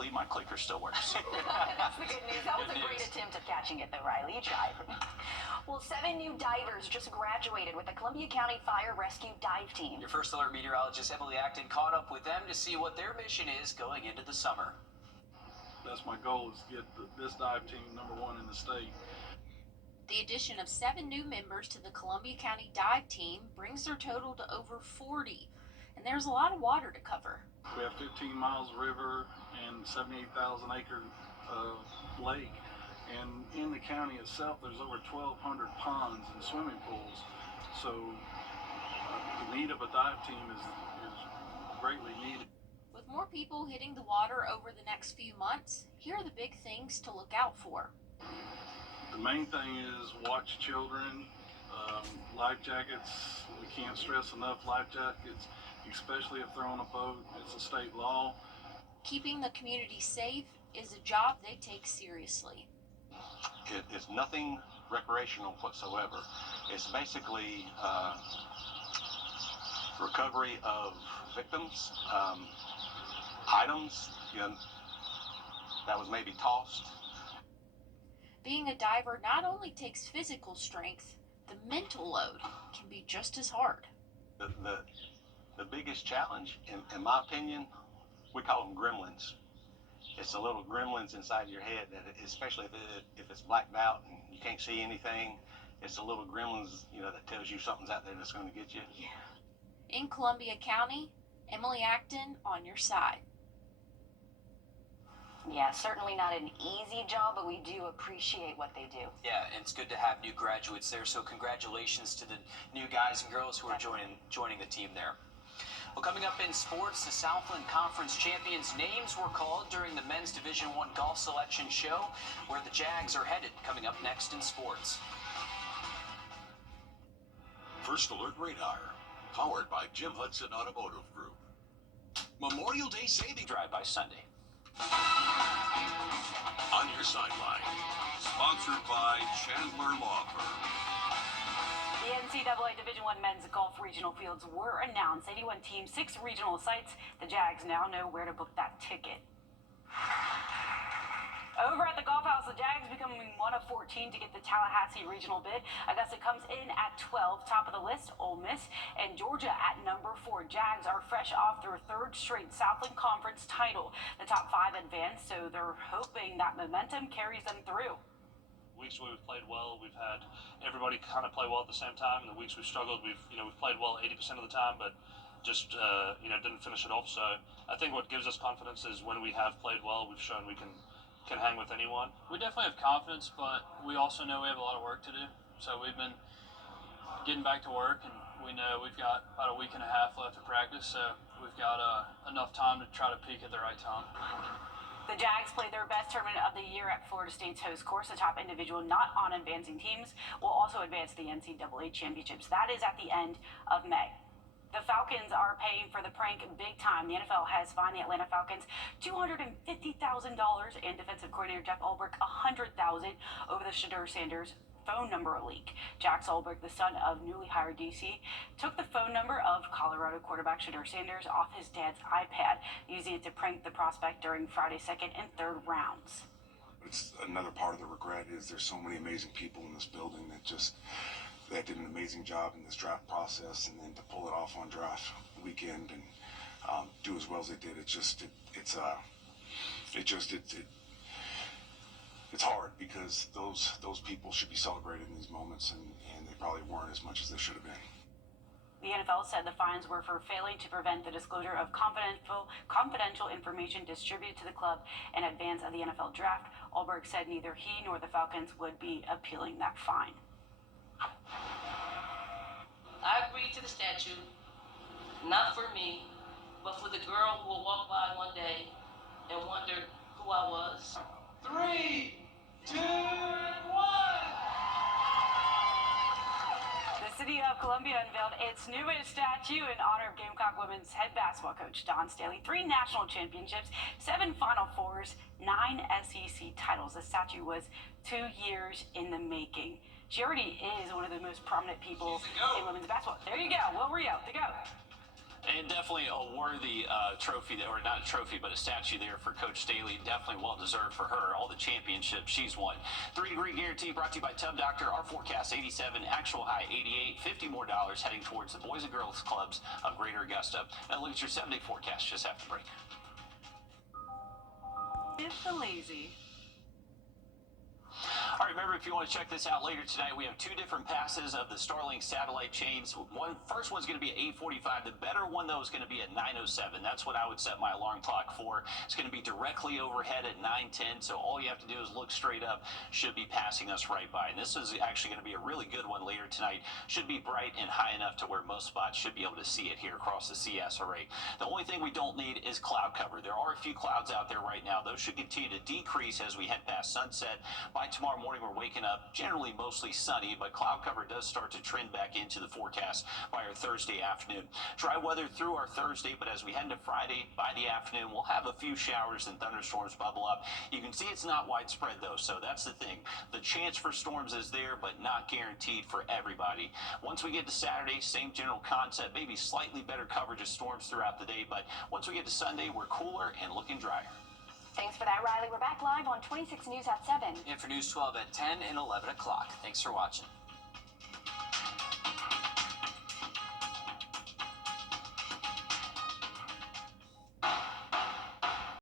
Luckily, my clicker still works. That's the good news. That was a great attempt at catching it, though, Riley. You tried. Well, 7 new divers just graduated with the Columbia County Fire Rescue Dive Team. Your First Alert meteorologist Emily Acton caught up with them to see what their mission is going into the summer. That's my goal, is to get this dive team #1 in the state. The addition of 7 new members to the Columbia County Dive Team brings their total to over 40, and there's a lot of water to cover. We have 15 miles of river and 78,000 acre lake, and in the county itself there's over 1,200 ponds and swimming pools, so the need of a dive team is greatly needed. With more people hitting the water over the next few months, here are the big things to look out for. The main thing is watch children, life jackets. We can't stress enough life jackets, especially if they're on a boat. It's a state law. Keeping the community safe is a job they take seriously. It is nothing recreational whatsoever. It's basically recovery of victims, items that was maybe tossed. Being a diver not only takes physical strength, the mental load can be just as hard. The biggest challenge, in my opinion, we call them gremlins. It's the little gremlins inside your head that, especially if it's blacked out and you can't see anything, it's the little gremlins, that tells you something's out there that's going to get you. Yeah. In Columbia County, Emily Acton on your side. Yeah, certainly not an easy job, but we do appreciate what they do. Yeah, and it's good to have new graduates there, so congratulations to the new guys and girls who are joining the team there. Well, coming up in sports, the Southland Conference champions' names were called during the men's Division I golf selection show, where the Jags are headed, coming up next in sports. First Alert Radar, powered by Jim Hudson Automotive Group. Memorial Day saving drive by Sunday. On your sideline, sponsored by Chandler Law Firm. The NCAA Division I men's golf regional fields were announced. 81 teams, 6 regional sites. The Jags now know where to book that ticket. Over at the Golf House, the Jags becoming one of 14 to get the Tallahassee regional bid. Augusta comes in at 12, top of the list, Ole Miss, and Georgia at number 4. Jags are fresh off their 3rd straight Southland Conference title. The top 5 advance, so they're hoping that momentum carries them through. Weeks where we've played well, we've had everybody kind of play well at the same time. In the weeks we've struggled, we've played well 80% of the time, but just didn't finish it off. So I think what gives us confidence is when we have played well, we've shown we can hang with anyone. We definitely have confidence, but we also know we have a lot of work to do. So we've been getting back to work, and we know we've got about a week and a half left of practice, so we've got enough time to try to peak at the right time. The Jags played their best tournament of the year at Florida State's host course. The top individual not on advancing teams will also advance to the NCAA championships. That is at the end of May. The Falcons are paying for the prank big time. The NFL has fined the Atlanta Falcons $250,000 and defensive coordinator Jeff Ulbrich $100,000 over the Shedeur Sanders phone number leak. Jack Ulbrich, the son of newly hired DC, took the phone number of Colorado quarterback Shedeur Sanders off his dad's iPad, using it to prank the prospect during Friday's 2nd and 3rd rounds. It's another part of the regret is there's so many amazing people in this building that did an amazing job in this draft process, and then to pull it off on draft weekend and do as well as they did, it's hard because those people should be celebrated in these moments, and they probably weren't as much as they should have been. The NFL said the fines were for failing to prevent the disclosure of confidential information distributed to the club in advance of the NFL draft. Ulbrich said neither he nor the Falcons would be appealing that fine. I agreed to the statute, not for me, but for the girl who will walk by one day and wonder who I was. 3, 2, 1. The city of Columbia unveiled its newest statue in honor of Gamecock women's head basketball coach Dawn Staley. 3 national championships, 7 Final Fours, 9 SEC titles. The statue was 2 years in the making. She already is one of the most prominent people in women's basketball. There you go, Will Rio, to go. And definitely a worthy trophy, or not a trophy, but a statue there for Coach Staley. Definitely well deserved for her. All the championships she's won. 3-degree guarantee brought to you by Tub Doctor. Our forecast 87, actual high 88, $50 more heading towards the Boys and Girls Clubs of Greater Augusta. Now look at your 7-day forecast just after the break. It's the lazy. All right, remember, if you want to check this out later tonight, we have 2 different passes of the Starlink satellite chains. First one's going to be at 8:45. The better one, though, is going to be at 9:07. That's what I would set my alarm clock for. It's going to be directly overhead at 9:10, so all you have to do is look straight up. Should be passing us right by. And this is actually going to be a really good one later tonight. Should be bright and high enough to where most spots should be able to see it here across the CS array. The only thing we don't need is cloud cover. There are a few clouds out there right now. Those should continue to decrease as we head past sunset. By tomorrow morning, we're waking up generally mostly sunny, but cloud cover does start to trend back into the forecast by our Thursday afternoon. Dry weather through our Thursday, but as we head into Friday, by the afternoon, we'll have a few showers and thunderstorms bubble up. You can see it's not widespread, though, so that's the thing. The chance for storms is there, but not guaranteed for everybody. Once we get to Saturday, same general concept, maybe slightly better coverage of storms throughout the day, but once we get to Sunday, we're cooler and looking drier. Thanks for that, Riley. We're back live on 26 News at 7. And for News 12 at 10 and 11 o'clock. Thanks for watching.